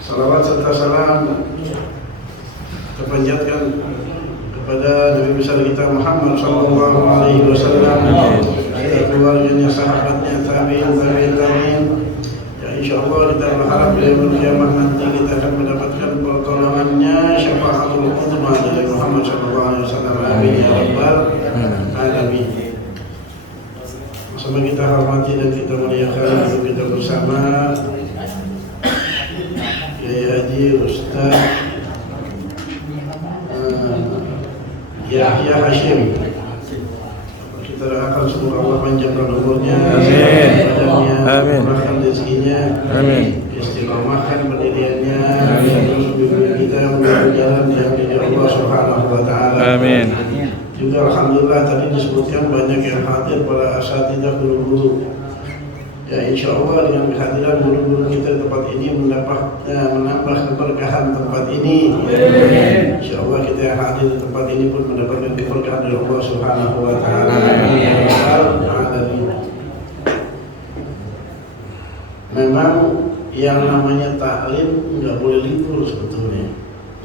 Salawat serta salam terpanjatkan kepada Nabi besar kita Muhammad sallallahu alaihi wasallam, serta keluarganya, sahabatnya, tabi'in. Ya insyaallah kita berharap di yaumul qiyamah nanti kita akan mendapatkan pertolongannya, syafaatul uzma dari Muhammad sallallahu alaihi wasallam. Amin ya rabbal alamin. Sama kita hormati dan kita muliakan kita bersama Kiai Haji Ustaz Yahya Hashim. Kita doakan semoga Allah panjangkan umurnya, badannya, murahkan rezekinya, istiqomahkan pendiriannya, dan terus membimbing kita menuju jalan yang diridhoi Allah Subhanahu wa taala. Amin. Juga alhamdulillah tadi disebutkan banyak yang hadir para asatidzah guru-guru. Ya insyaallah dengan kehadiran guru-guru kita di tempat ini menambah keberkahan tempat ini. Insyaallah kita yang hadir di tempat ini pun mendapatkan keberkahan dari Allah Subhanahu wa taala. Memang yang namanya taklim enggak boleh libur sebetulnya.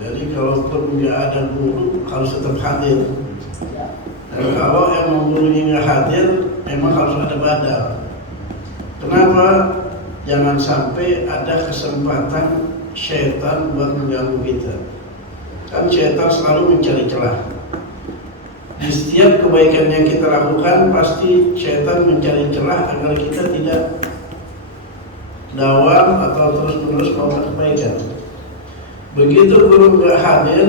Jadi kalaupun enggak ada guru harus tetap hadir. Dan kalau emang gurunya enggak hadir, memang harus ada badal. Kenapa? Jangan sampai ada kesempatan syaitan buat mengganggu kita. Kan syaitan selalu mencari celah. Di setiap kebaikan yang kita lakukan, pasti syaitan mencari celah agar kita tidak dawam atau terus-menerus melakukan kebaikan. Begitu guru nggak hadir,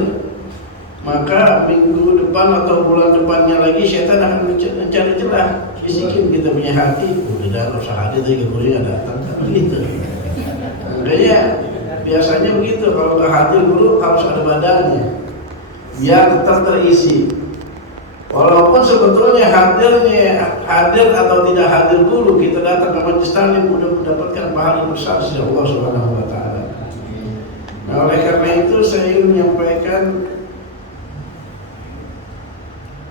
maka minggu depan atau bulan depannya lagi syaitan akan mencari celah. Bisikin kita punya hati, udah usah hadir tadi gurunya datang, kan begitu. Makanya biasanya begitu, kalau nggak hadir guru harus ada badalnya, biar tetap terisi. Walaupun sebetulnya hadir atau tidak hadir guru, kita datang ke majelis taklim udah mendapatkan pahala besar dari Allah Subhanahu wa taala. Nah, oleh karena itu saya ingin menyampaikan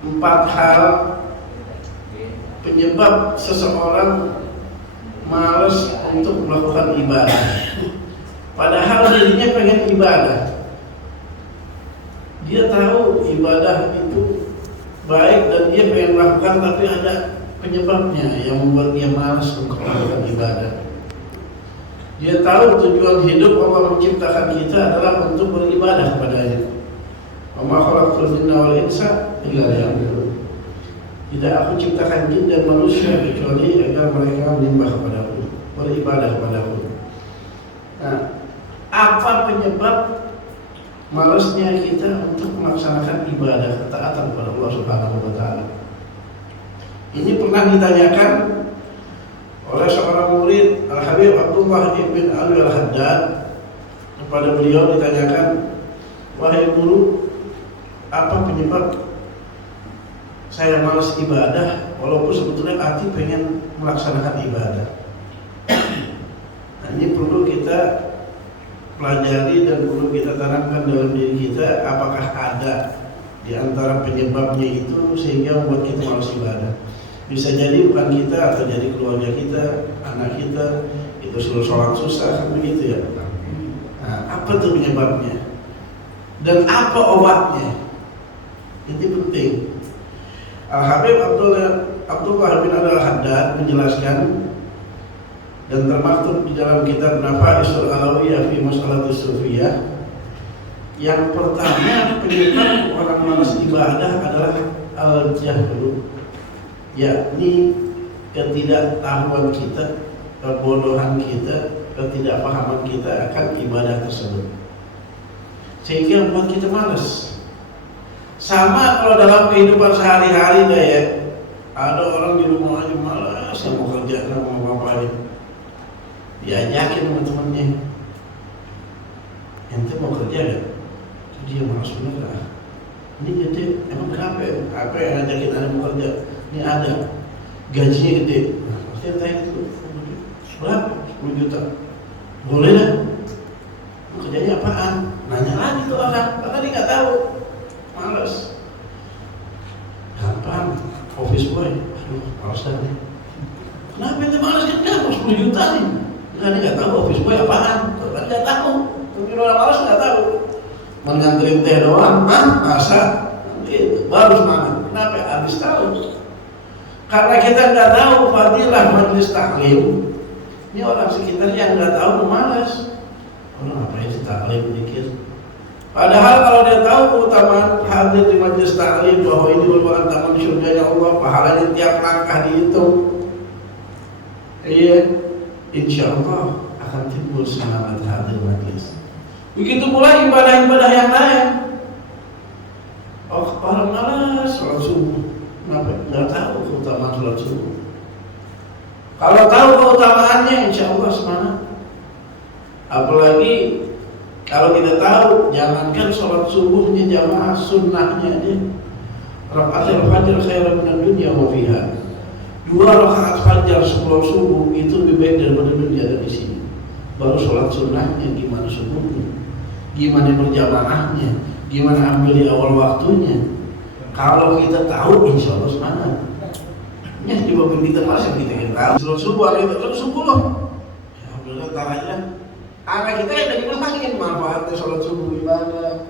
4 hal penyebab seseorang malas untuk melakukan ibadah, padahal dirinya pengen ibadah. Dia tahu ibadah itu baik dan dia pengen melakukan, tapi ada penyebabnya yang membuat dia malas untuk melakukan ibadah. Dia tahu tujuan hidup Allah menciptakan kita adalah untuk beribadah kepadanya. Wa ma khalaqtul jinna wal insa illa liya'budun. Tidak aku ciptakan jin dan manusia kecuali agar mereka menyembah kepadaku, beribadah kepadaku. Nah, apa penyebab malasnya kita untuk melaksanakan ibadah ketaatan kepada Allah Subhanahu wa taala? Ini pernah ditanyakan oleh seorang murid Al-Habib Abdullah ibn Ali Al-Haddad. Kepada beliau ditanyakan, wahai guru, apa penyebab saya malas ibadah walaupun sebetulnya hati pengen melaksanakan ibadah? Nah, ini perlu kita pelajari dan perlu kita tanamkan dalam diri kita, apakah ada di antara penyebabnya itu sehingga membuat kita malas ibadah. Bisa jadi bukan kita, atau jadi keluarga kita, anak kita itu suruh sholat susah, kan begitu ya. Nah, apa tuh penyebabnya dan apa obatnya? Ini penting. Al-Habib Abdullah bin Al-Haddad menjelaskan dan termaktub di dalam kitab Nafa'isul Alawiyah fi Mas'alatis Sufiyah. Yang pertama penyebab orang malas ibadah adalah al-jahlu, yakni ketidaktahuan kita, kebodohan kita, ketidakpahaman kita akan ibadah tersebut, sehingga membuat kita malas. Sama kalau dalam kehidupan sehari-hari ya, ada orang di rumah aja malas, nggak mau kerja, nggak mau apa-apa, diajakin sama temennya, ente mau kerja gak? Dia malas bener lah. Ini gede, emang kenapa ya? Apa yang ngajakin anda mau kerja? Ini ada, gajinya gede. Nah, pasti tanya itu, berapa? 10 juta. Boleh lah. Kerjanya apaan? Nanya lagi tuh orang, karena dia nggak tahu. Malas. Gampang, office boy. Aduh, malas dah nih. Kenapa ente malas? Kan 10 juta nih. Karena dia nggak tahu office boy apaan. Kan nggak tahu. orang malas nggak tahu. Menganterin teh doang, masa gitu, baru semangat. Kenapa? Habis tahu. Karena kita nggak tahu fadilah majelis taklim. Ini orang sekitar yang nggak tahu malas. Orang ngapain sih taklim dikir? Padahal kalau dia tahu keutamaan hadir di majelis taklim bahwa ini merupakan taman surganya Allah, pahalanya tiap langkah dihitung. Iya, insya Allah akan timbul semangat hadir majelis. Begitu pula ibadah-ibadah yang lain. Oh, orang malas sholat subuh. Kenapa? Nggak tahu keutamaan sholat subuh. Kalau tahu keutamaannya, insya Allah semangat. Apalagi kalau kita tahu, jangankan sholat subuhnya jamaah, sunnahnya aja. Rakaatul fajr khairan minad dunya wa fiha. 2 rakaat fajar sebelum subuh itu lebih baik daripada dunia ada di sini. Baru sholat sunnahnya, gimana subuhnya, gimana berjamaahnya, gimana ambil di awal waktunya. Kalau kita tahu, insya Allah semangat. Ya, di bawah kita masih kita tahu. Sholat subuh ada itu terus subuh loh. Ya, alhamdulillah taranya. Anak kita yang dari rumahnya manfaatnya sholat subuh gimana.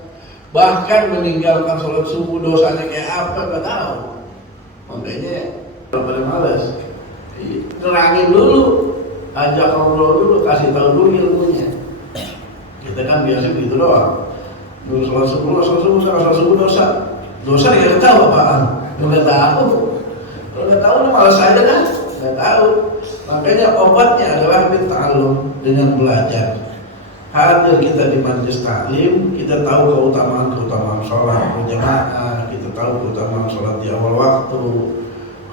Bahkan meninggalkan sholat subuh dosanya kayak apa nggak tahu. Makanya pada malas. Terangin dulu, ajak ngobrol dulu, kasih tahu dulu ilmunya. Kita kan biasa begitu doang. Dulu sholat subuh dosa. Dosa nggak tahu apaan, nggak tahu. Kalau nggak tahu malas aja kan, nggak tahu. Makanya obatnya adalah bita'allum, dengan belajar. Hadir kita di majelis taklim, kita tahu keutamaan sholat berjamaah, kita tahu keutamaan sholat di awal waktu,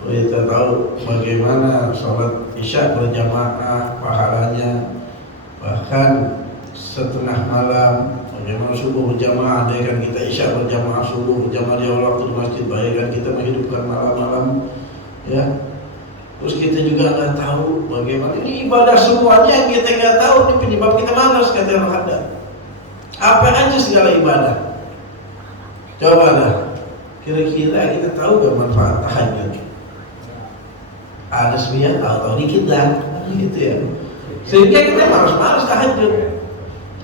kita tahu bagaimana sholat isya berjamaah pahalanya, bahkan setengah malam, bagaimana subuh berjamaah, ada kan kita isya berjamaah, subuh berjamaah di awal waktu di masjid, bahkan kita menghidupkan malam-malam, ya. Terus kita juga nggak tahu bagaimana ini ibadah semuanya yang kita nggak tahu, ini penyebab kita malas, kata Al-Hadad. Apa aja segala ibadah? Coba dah, kira-kira kita tahu gak manfaat tahajud? Ada sebiar tahu dikit lah, gitu ya. Sehingga kita malas-malas tahajud.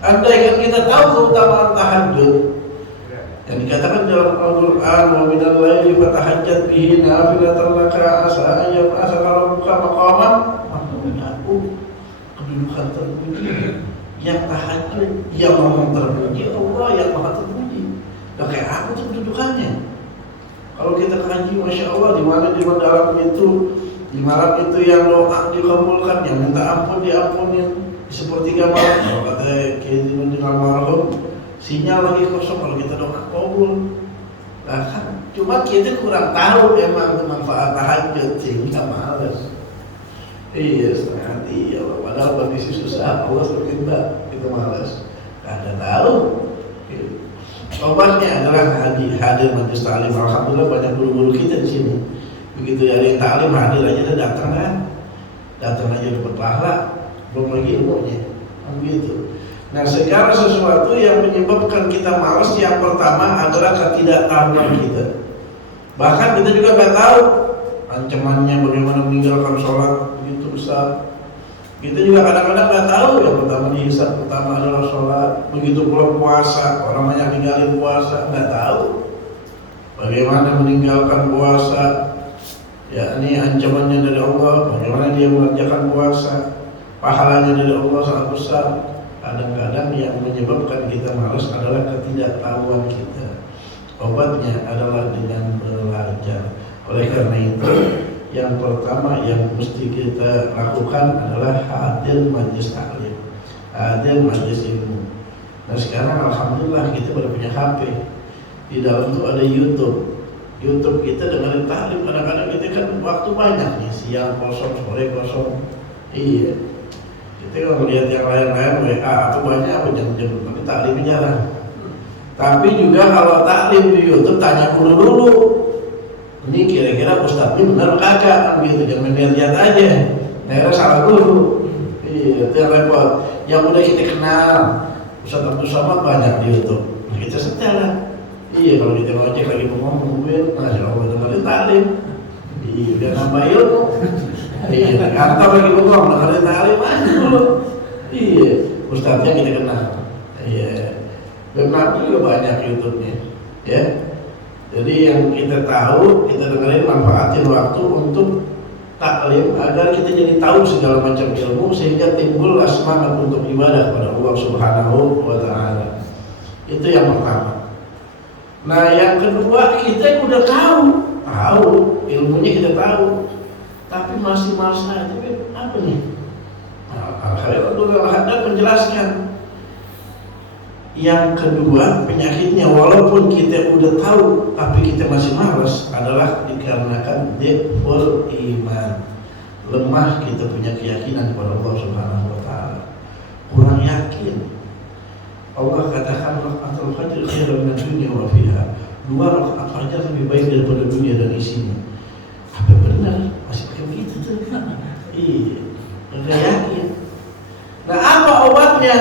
Andai kan kita tahu keutamaan tahajud, yang dikatakan dalam Al-Quran, wa minal laili fatahajjat bihi nafilatan laka asa an yab'atsaka rabbuka maqaman mahmudan. Kedudukan terpuji yang tahajud, yang maha terpuji Allah, yang maha terpuji. Nah, kayak apa tuh kedudukannya? Kalau kita kaji, masya Allah, di mana di malam itu yang doa dikabulkan, yang minta ampun diampunin, sepertiga malam. Kalau kata Kiai Dinuddin almarhum, sinyal lagi kosong kalau kita doa kabul. Nah kan, cuma kita kurang tahu memang manfaat tahajud sehingga malas. Iya, setengah hati ya Allah. Padahal kondisi susah, Allah berkinta, kita malas. Ada tahu. Obatnya adalah hadir majelis taklim. Alhamdulillah banyak guru-guru kita di sini. Begitu ada yang taklim hadir aja dia datang kan, datang aja dapat pahala, belum lagi ilmunya, begitu. Nah, segala sesuatu yang menyebabkan kita malas yang pertama adalah ketidaktahuan kita. Bahkan kita juga nggak tahu ancamannya bagaimana meninggalkan sholat begitu besar. Kita juga kadang-kadang nggak tahu yang pertama dihisab pertama adalah sholat. Begitu pula puasa, orang banyak ninggalin puasa nggak tahu bagaimana meninggalkan puasa. Ya, ini ancamannya dari Allah. Bagaimana dia mengerjakan puasa, pahalanya dari Allah sangat besar. Kadang-kadang yang menyebabkan kita malas adalah ketidaktahuan kita. Obatnya adalah dengan belajar. Oleh karena itu, yang pertama yang mesti kita lakukan adalah hadir majelis taklim, hadir majelis ilmu. Nah sekarang alhamdulillah kita baru punya HP. Di dalam itu ada YouTube kita dengerin taklim. Kadang-kadang kita kan waktu banyak nih, siang kosong, sore kosong. Iya. Kita kalau melihat yang lain-lain WA atau banyak apa jam-jam, tapi taklim jarang. Tapi juga kalau taklim di YouTube tanya dulu. Ini kira-kira ustadznya benar kagak kan gitu, jangan lihat-lihat aja. Daerah salah dulu. Iya, itu yang repot. Yang udah kita kenal, Ustadz Abdul Somad banyak di YouTube. Nah, kita setel. Iya, kalau kita ngojek lagi ngomong, masya Allah dengerin taklim. Iya, biar nambah ilmu. Iya, kantor lagi ngomong, dengerin taklim aja dulu. Iya, ustadznya kita kenal. Ya, dan Nabi juga banyak YouTube-nya, ya. Jadi yang kita tahu, kita dengerin, manfaatin waktu untuk taklim agar kita jadi tahu segala macam ilmu sehingga timbullah semangat untuk ibadah kepada Allah Subhanahu wa taala. Itu yang pertama. Nah, yang kedua, kita udah tahu ilmunya kita tahu, tapi masih malas aja. Apa nih? Al-Khairul Haddad menjelaskan. Yang kedua, penyakitnya walaupun kita udah tahu tapi kita masih malas adalah dikarenakan dhiful iman. Lemah kita punya keyakinan kepada Allah Subhanahu wa taala. Kurang yakin. Allah katakan rakaatul fajr khairun min dunya wa fiha. 2 rakaat fajar lebih baik daripada dunia dan isinya. Apa benar? Masih pakai begitu tuh. Iya, enggak yakin. Nah, apa obatnya?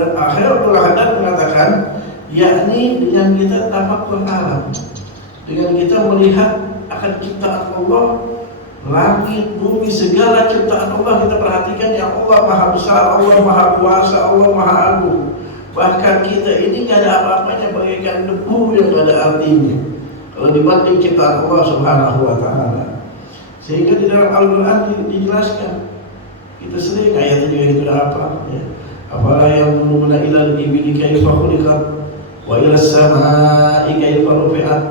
Akhirul Haddad mengatakan, yakni dengan kita tafakkur alam, dengan kita melihat akan ciptaan Allah, langit, bumi, segala ciptaan Allah kita perhatikan. Ya Allah Maha Besar, Allah Maha Kuasa, Allah Maha Agung. Bahkan kita ini gak ada apa-apanya bagaikan debu yang gak ada artinya kalau dibanding ciptaan Allah Subhanahu wa taala. Sehingga di dalam Al-Quran dijelaskan, kita sering ayat juga itu udah apa ya. Afala yanzuruna ilal ibili kaifa khuliqat wa ilas samaa'i kaifa rufi'at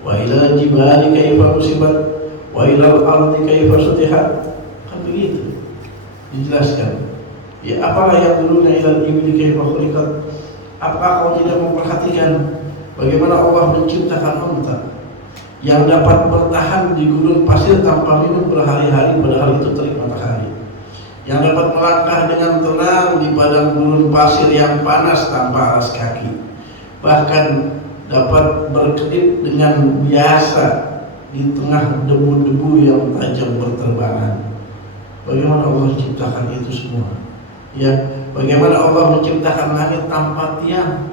wa ilal jibali kaifa nusibat wa ilal ardi kaifa sutihat. Kan begitu dijelaskan. Ya, afala yanzuruna ilal ibili kaifa khuliqat. Apakah kau tidak memperhatikan bagaimana Allah menciptakan unta yang dapat bertahan di gurun pasir tanpa minum berhari-hari padahal itu terik matahari, yang dapat melangkah dengan tenang di padang gurun pasir yang panas tanpa alas kaki, bahkan dapat berkedip dengan biasa di tengah debu-debu yang tajam berterbangan. Bagaimana Allah menciptakan itu semua? Ya, bagaimana Allah menciptakan langit tanpa tiang,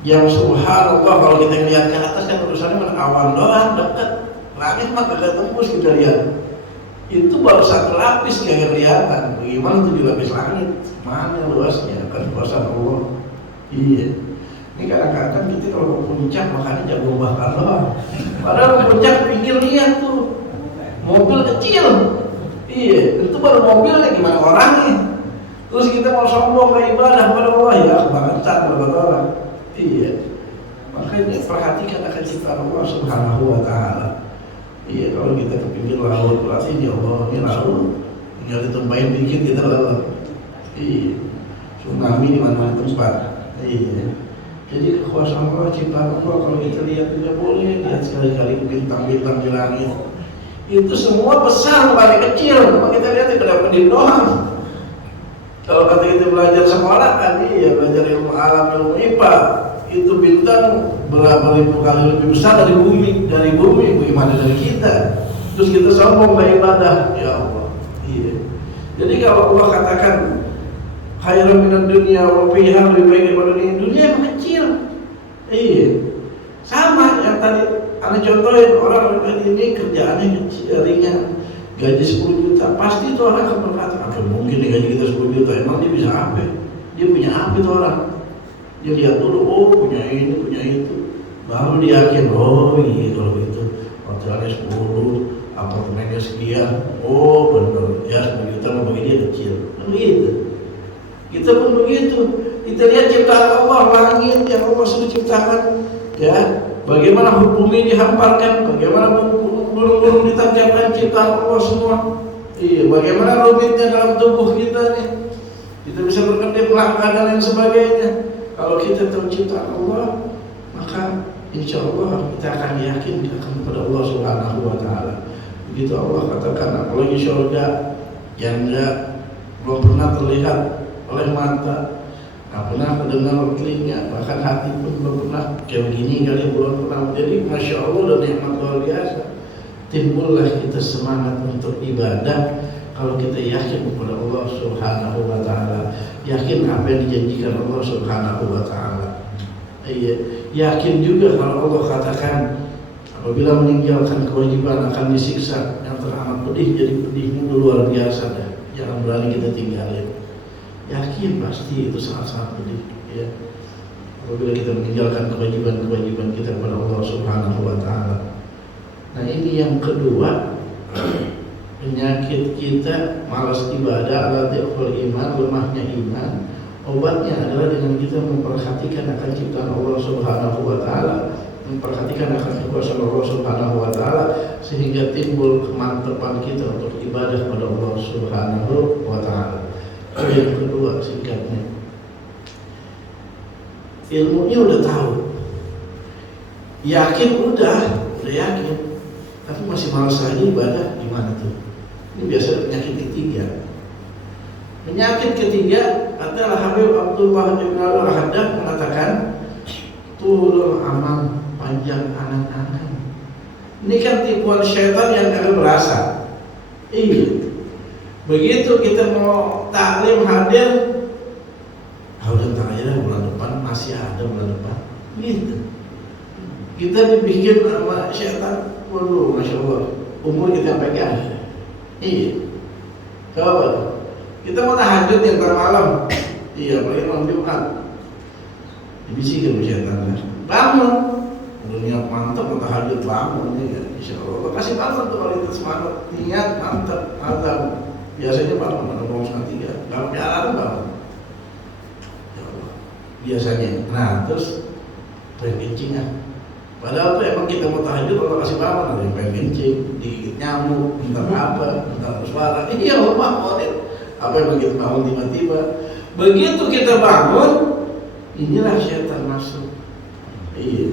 yang subhanallah kalau kita lihat ke atas kan urusannya awan doang dekat, langit mah kagak tembus kita lihat. Itu baru 1 lapis kayak kelihatan. Bagaimana 7 lapis langit? Mana luasnya? Kan kuasa Allah. Iya. Ini kadang-kadang kita kalau ke puncak makanya jago bakar doang. Padahal puncak pinggir lihat tuh mobil kecil. Iya. Itu baru mobilnya, gimana orangnya? Terus kita mau sombong ke ibadah kepada Allah, ya kebangetan kepada orang. Iya. Makanya perhatikan akan ciptaan Allah Subhanahu wa taala. Iya, kalau kita ke pinggir laut, berarti ya Allah, ini laut, tinggal ditempahin dikit kita laut. Iya, tsunami di mana-mana tempat. Iya, jadi kekuasaan Allah, ciptaan Allah kalau kita lihat juga boleh lihat sekali-kali bintang-bintang di langit. Itu semua besar bukan kecil. Cuma kita lihat tidak pedih doang. Kalau kata kita belajar sekolah kan, iya belajar ilmu alam, ilmu IPA. Itu bintang berapa ribu kali lebih besar dari bumi, bagaimana dari kita. Terus kita sombong beribadah, ya Allah. Iya. Jadi kalau Allah katakan khairun minad dunya wa fiha, lebih baik daripada dunia yang kecil. Iya. Sama yang tadi anak contohin, orang ini kerjaannya kecil, ringan, gaji 10 juta, pasti itu orang akan berkata, apa mungkin gaji kita 10 juta, emang dia bisa apa? Dia punya apa itu orang? Dia lihat dulu, oh punya ini, punya itu, baru dia yakin, oh iya kalau gitu hotelnya 10, apartemennya sekian, oh benar, ya 10 juta mau bagi dia kecil, begitu. Kita pun begitu, kita lihat ciptaan Allah, langit yang Allah sudah ciptakan, ya, bagaimana bumi dihamparkan, bagaimana burung-burung ditancapkan ciptaan Allah semua. Iya, bagaimana rumitnya dalam tubuh kita nih, kita bisa berkedip, langkah dan lain sebagainya. Kalau kita tahu ciptaan Allah, maka insya Allah kita akan yakin kepada Allah Subhanahu wa taala. Begitu Allah katakan, apalagi syurga yang belum pernah terlihat oleh mata, nggak pernah mendengar telinga, bahkan hati pun belum pernah kayak begini kali, belum pernah. Jadi masya Allah dan nikmat luar biasa. Timbullah kita semangat untuk ibadah kalau kita yakin kepada Allah Subhanahu wa taala, yakin apa yang dijanjikan Allah Subhanahu wa taala. Iya, yakin juga kalau Allah katakan apabila meninggalkan kewajiban akan disiksa yang teramat pedih, jadi pedihnya itu luar biasa dah. Jangan berani kita tinggalin. Yakin pasti itu sangat-sangat pedih. ya. Apabila kita meninggalkan kewajiban-kewajiban kita kepada Allah Subhanahu wa taala. Nah, ini yang kedua, penyakit kita malas ibadah, ala-dhiful iman, lemahnya iman. Obatnya adalah dengan kita memperhatikan akan ciptaan Allah Subhanahu wa taala, memperhatikan akan kekuasaan Allah Subhanahu wa taala, sehingga timbul kemantapan kita untuk ibadah kepada Allah Subhanahu wa taala. Yang kedua, singkatnya, ilmunya udah tahu, yakin udah yakin, tapi masih malas lagi ibadah. Gimana tuh? Ini biasa penyakit ketiga. Penyakit ketiga adalah Habib Abdullah bin Al-Haddad mengatakan tulul amal, panjang angan-angan. Ini kan tipuan syaitan yang kagak berasa. Iya. Begitu kita mau taklim hadir, udah tak aja bulan depan, masih ada bulan depan. Gitu. Kita dibikin sama syaitan, waduh, masya Allah, umur kita pegang. Iya. Coba kita mau tahajud yang malam, iya, apalagi malam Jumat, dibisikin sama syaitan, bangun, niat mantap mau tahajud, bangun, ya, insya Allah, kasih bangun tuh kalau itu semangat, niat mantap, azam, biasanya bangun, ada bangun setengah 3, bangun jalan bangun, ya Allah, biasanya. Nah, terus pengen kencing ya. Padahal tuh emang kita mau tahajud, kalau kasih bangun, ada yang pengen kencing, digigit nyamuk, minta apa, minta suara, iya Allah bangunin. Apa yang begitu bangun tiba-tiba, begitu kita bangun, inilah syaitan masuk. Iya,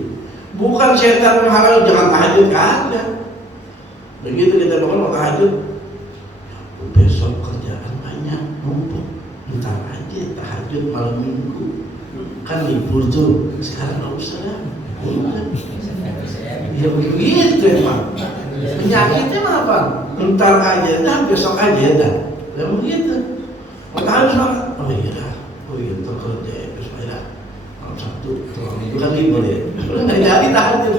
bukan syaitan menghalangi jangan tahajud, ada. Begitu kita bangun mau tahajud, besok kerjaan banyak, numpuk, ntar aja tahajud malam minggu, kan libur tuh, sekarang nggak usah dah. Ya begitu emang. Penyakitnya apa? Ntar aja dah, besok aja dah. Ya begitu. Harus banget. Oh iya dah. Oh iya ntar kerja ya, besok aja dah. Malam Sabtu, itu kan libur ya. Udah nggak jadi tahajud.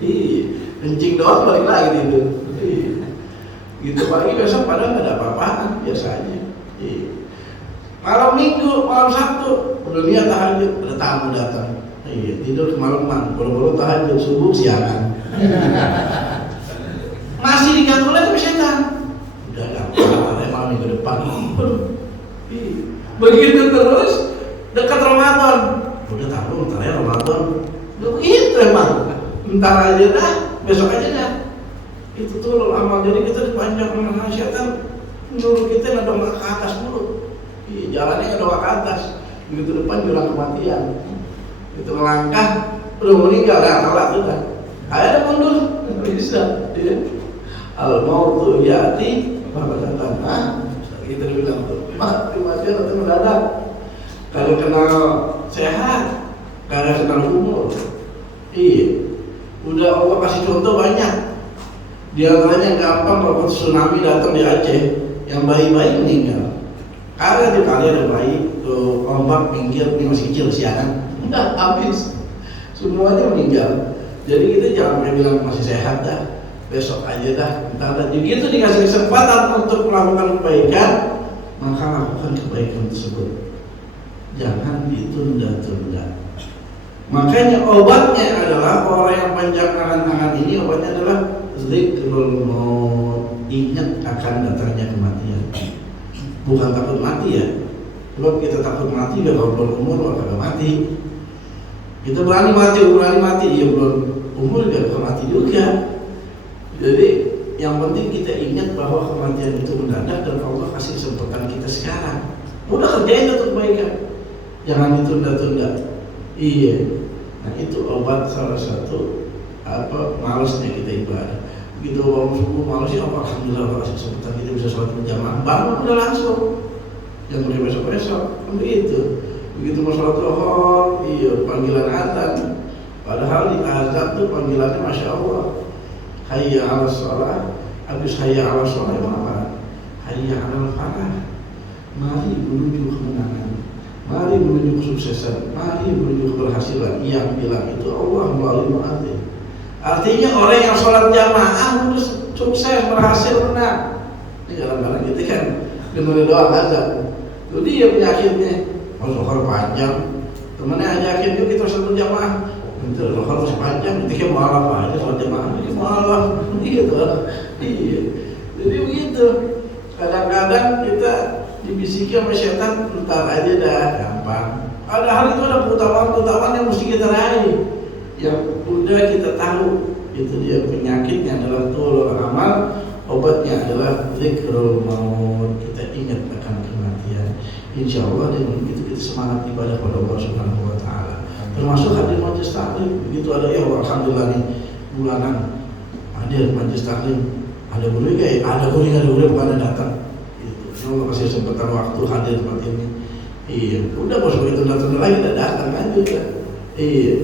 Iya. Kencing doang balik lagi tidur. Iya. Gitu pagi besok padahal nggak ada apa-apaan, biasa aja. Iya. Malam Minggu, malam Sabtu, udah niat tahajud, ada tamu datang. Iya, tidur kemalaman, baru-baru tahajud, subuh siangan. Masih diganggu lagi sama setan. Udah gak malam minggu depan. Begitu terus, dekat Ramadan. Udah tahu, ntar ya Ramadan. Begitu emang. Ntar aja dah, besok aja dah. Itu tuh amal. Jadi kita dipanjang sama setan, nyuruh kita ngedongak ke atas dulu. Iya, jalannya ngedongak ke atas. Begitu depan jurang kematian. Itu melangkah, udah meninggal, ya kalah sudah. Ayo mundur, bisa. Al-mautu ya'ti, apa kata? Kita bilang tuh, mati atau mendadak. Kalau kenal sehat, kalau kenal umur, iya. Udah Allah kasih contoh banyak. Di antaranya yang gampang waktu tsunami datang di Aceh, yang bayi-bayi meninggal. Karena di kali ada bayi, tuh ombak minggir, ini masih kecil siaran. Udah habis, semuanya meninggal. Jadi kita jangan bilang masih sehat dah, besok aja dah, entar dah. Begitu dikasih kesempatan untuk melakukan kebaikan, maka lakukan kebaikan tersebut. Jangan ditunda-tunda. Makanya obatnya adalah orang yang panjang angan-angan ini, obatnya adalah zikrul maut, ingat akan datangnya kematian. Bukan takut mati ya. Sebab kita takut mati, udah kalau belum umur bakal mati. Kita berani mati, ya belum umur gak mati juga. Jadi yang penting kita ingat bahwa kematian itu mendadak dan Allah kasih kesempatan kita sekarang. Udah kerjain itu kebaikan, jangan ditunda-tunda. Iya. Nah itu obat salah satu malasnya kita ibadah. Begitu bangun subuh malasnya, alhamdulillah Allah kasih kesempatan kita bisa sholat berjamaah, bangun udah langsung. Yang boleh besok-besok, kan begitu. Begitu mau sholat zuhur, iya panggilan azan. Padahal di azan tuh panggilannya masya Allah. Hayya 'ala shalah, habis hayya 'ala shalah apa? Hayya 'ala falah. Mari menuju kemenangan, mari menuju kesuksesan, mari menuju keberhasilan. Yang bilang itu Allah melalui muadzin. Artinya orang yang sholat jamaah harus sukses, berhasil, menang. Ini kadang-kadang gitu kan, dengerin doa azan. Itu dia penyakitnya. Zuhur panjang, temennya ajakin yuk kita sholat berjamaah. Itu kalau sepanjang kita mualaf aja sholat jamaah, kita mualaf gitu. Iya. Jadi begitu. Kadang-kadang kita dibisiki sama setan, ntar aja dah, gampang. Padahal itu ada keutamaan-keutamaan yang mesti kita raih. Yang udah kita tahu, itu dia penyakitnya adalah tulul amal, obatnya adalah zikrul maut. Kita ingat akan kematian. Insya Allah dengan begitu kita semangat ibadah pada Allah Subhanahu Wa Taala. Termasuk hadir majelis taklim. Begitu ada ya, alhamdulillah nih bulanan hadir majelis taklim. Ada guru kayak ada guru bukan datang. Gitu. Allah kasih kesempatan waktu hadir seperti ini. Iya, udah bos begitu datang lagi tidak datang aja kan. Iya.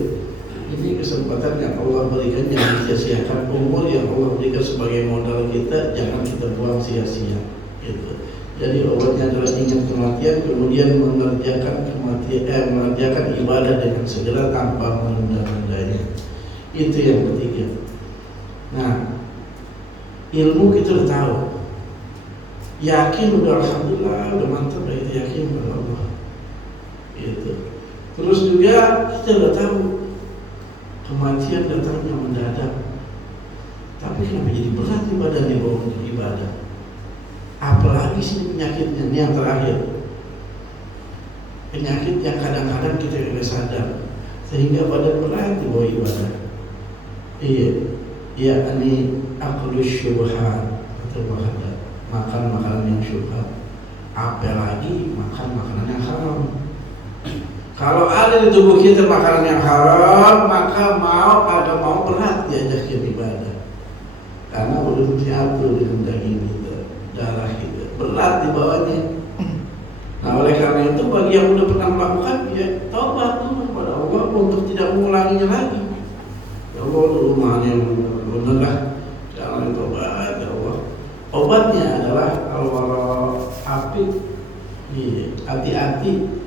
Ini kesempatan yang Allah berikan, jangan sia-siakan. Umur yang Allah berikan sebagai modal kita, jangan kita buang sia-sia. Gitu. Jadi obatnya adalah ingat kematian, kemudian mengerjakan ibadah dengan segera tanpa menunda-nundanya. Itu yang ketiga. Nah, ilmu kita udah tahu, yakin udah alhamdulillah, udah mantap, udah kita yakin pada Allah. Itu. Terus juga kita udah tahu kematian datangnya mendadak. Tapi kenapa jadi berat ibadah di bawah untuk ibadah? Apalagi sih penyakitnya ini yang terakhir. Penyakit yang kadang-kadang kita tidak sadar sehingga badan berat di bawah ibadah. Iya, yakni aklu syubhat atau makan makanan yang syubhat. Apalagi makan makanan yang haram. Kalau ada di tubuh kita makanan yang haram, maka mau berat diajakin ibadah. Karena udah diatur dengan daging kita, darah kita, berat di bawahnya. Nah oleh karena itu bagi yang udah pernah melakukan, ya taubat kepada Allah untuk tidak mengulanginya lagi. Ya Allah, rumahnya benar lah, jangan tobat ya Allah. Obatnya adalah kalau api, hati-hati.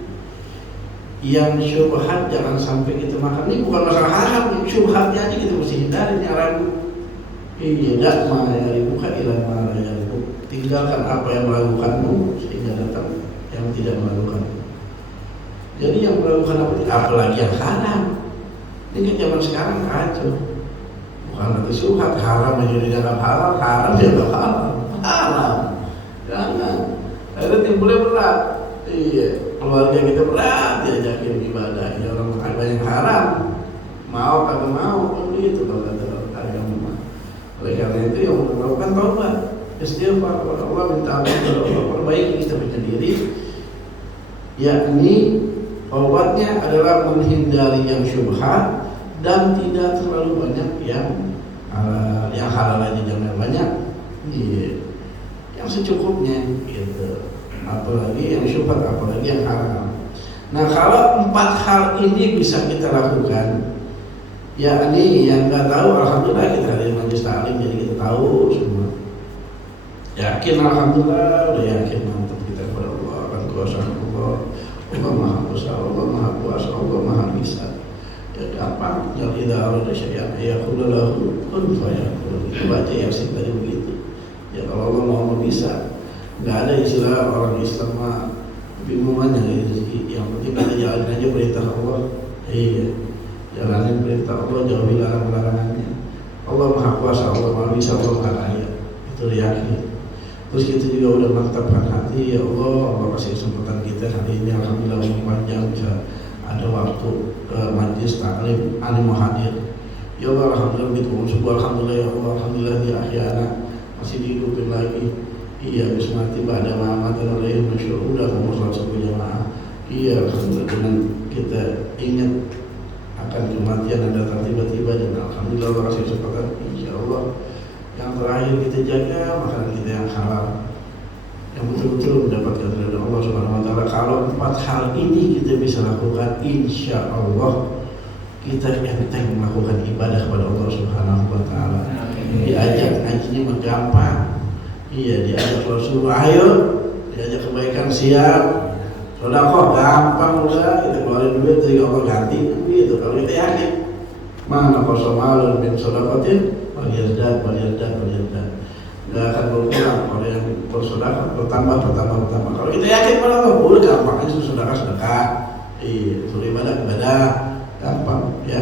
Yang syubhat jangan sampai kita makan. Ini bukan masalah haram, syubhatnya aja kita mesti hindari, yang ragu. Iya, dak ma ya ribuka ila ma ya ribu. Tinggalkan apa yang melakukanmu sehingga datang yang tidak melakukan. Jadi yang melakukan apalagi yang haram. Ini zaman sekarang kacau. Bukan nanti syubhat, haram menjadi dalam halal, haram dianggap halal. Haram. Jangan. Akhirnya timbulnya berat. Iya, keluarga kita berat diajakin ibadah. Ya orang ada yang haram, mau kagak mau, begitu kalau kata agama. Oleh karena itu yang melakukan taubat, istighfar kepada Allah, minta ampun kepada Allah, perbaiki kita sendiri. Yakni obatnya adalah menghindari yang syubhat dan tidak terlalu banyak yang halal aja, jangan banyak. Iya, yang secukupnya gitu. Apalagi yang syubhat, apalagi yang haram. Nah kalau 4 hal ini bisa kita lakukan, yakni yang nggak tahu, alhamdulillah kita ada majelis taklim jadi kita tahu semua. Yakin alhamdulillah, udah yakin mantap kita kepada Allah, akan kuasa Allah, Allah maha kuasa, Allah maha kuasa, Allah maha bisa. Ya gampang, yang tidak ada syariat, ya kudalahu kun fayakun. Kita baca Yasin tadi begitu. Ya kalau Allah mau bisa. Nggak ada istilah orang Islam mah bingung aja rezeki. Yang penting kita jalanin aja perintah Allah. Iya, jalanin perintah Allah, jauhi larangan-larangannya. Allah maha kuasa, Allah maha bisa, Allah maha kaya. Itu yakin. Terus kita juga udah mantapkan hati, ya Allah kasih kesempatan kita hari ini alhamdulillah panjang bisa ada waktu majlis taklim, ani mau hadir. Ya Allah alhamdulillah begitu bersyukur, alhamdulillah ya Allah, alhamdulillah di akhirana masih dihidupin lagi. Iya, bismati ba'da ma'amatan alaih masyur. Udah kamu sholat subuh jamaah. Iya, alhamdulillah dengan kita ingat akan kematian yang datang tiba-tiba. Dan alhamdulillah Allah kasih kesempatan. Insya Allah yang terakhir kita jaga makanan kita yang halal, yang betul-betul mendapatkan dari Allah Subhanahu Wa Taala. Kalau 4 hal ini kita bisa lakukan, insya Allah kita enteng melakukan ibadah kepada Allah Subhanahu Wa Taala. Diajak ngajinya gampang. Iya, diajak Rasulullah, ayo diajak kebaikan siap, sedekah gampang, udah kita keluarin duit dari Allah ganti gitu. Kalau kita yakin mana kosomalun min sedekatin waliyazdat nggak akan berkurang. Kalau yang bersedekah bertambah. Kalau kita yakin pada Allah, udah gampang aja sedekah. suruh ibadah gampang ya.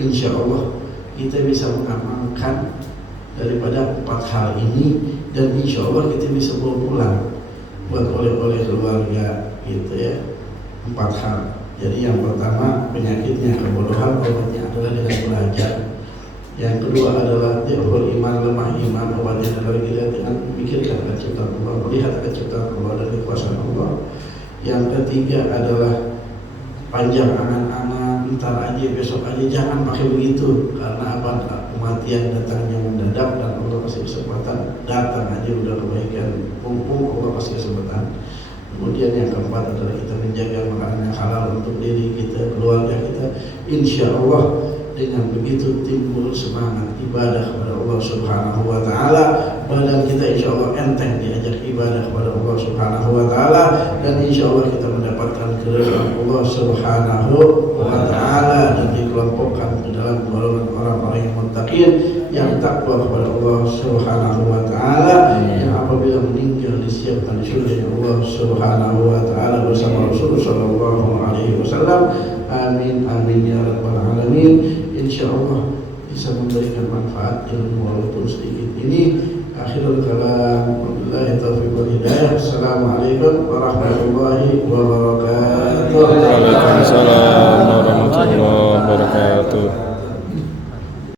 Insya Allah kita bisa mengamalkan daripada 4 hal ini, dan insya Allah kita bisa bawa pulang buat oleh-oleh keluarga gitu ya. 4 hal. Jadi yang pertama penyakitnya kebodohan, obatnya adalah dengan belajar. Yang kedua adalah dhiful iman, lemah iman, obatnya adalah kita dengan memikirkan akan ciptaan Allah, melihat akan ciptaan Allah dan kekuasaan Allah. Yang ketiga adalah panjang angan-angan, ntar aja, besok aja, jangan pakai begitu. Karena apa? Kematian datangnya mendadak dan Allah kasih kesempatan, datang aja udah kebaikan, mumpung Allah kasih kesempatan. Kemudian yang keempat adalah kita menjaga makanan yang halal untuk diri kita, keluarga kita. Insya Allah dengan begitu timbul semangat ibadah kepada Allah Subhanahu wa Ta'ala. Badan kita insya Allah enteng diajak ibadah kepada Allah Subhanahu wa Ta'ala, dan insya Allah kita mendapatkan keridhaan Allah Subhanahu wa Ta'ala dan dikelompokkan ke dalam golongan orang-orang yang muttaqin, yang takwa kepada Allah Subhanahu wa Ta'ala, yang apabila meninggal disiapkan di surga Allah Subhanahu wa Ta'ala bersama Rasulullah sallallahu alaihi wasallam. Amin amin ya rabbal alamin. Insyaallah bisa memberikan manfaat ilmu walaupun sedikit ini. Akhirul kalam, wabillahi taufiq wal hidayah. Assalamualaikum warahmatullahi wabarakatuh. Waalaikumsalam.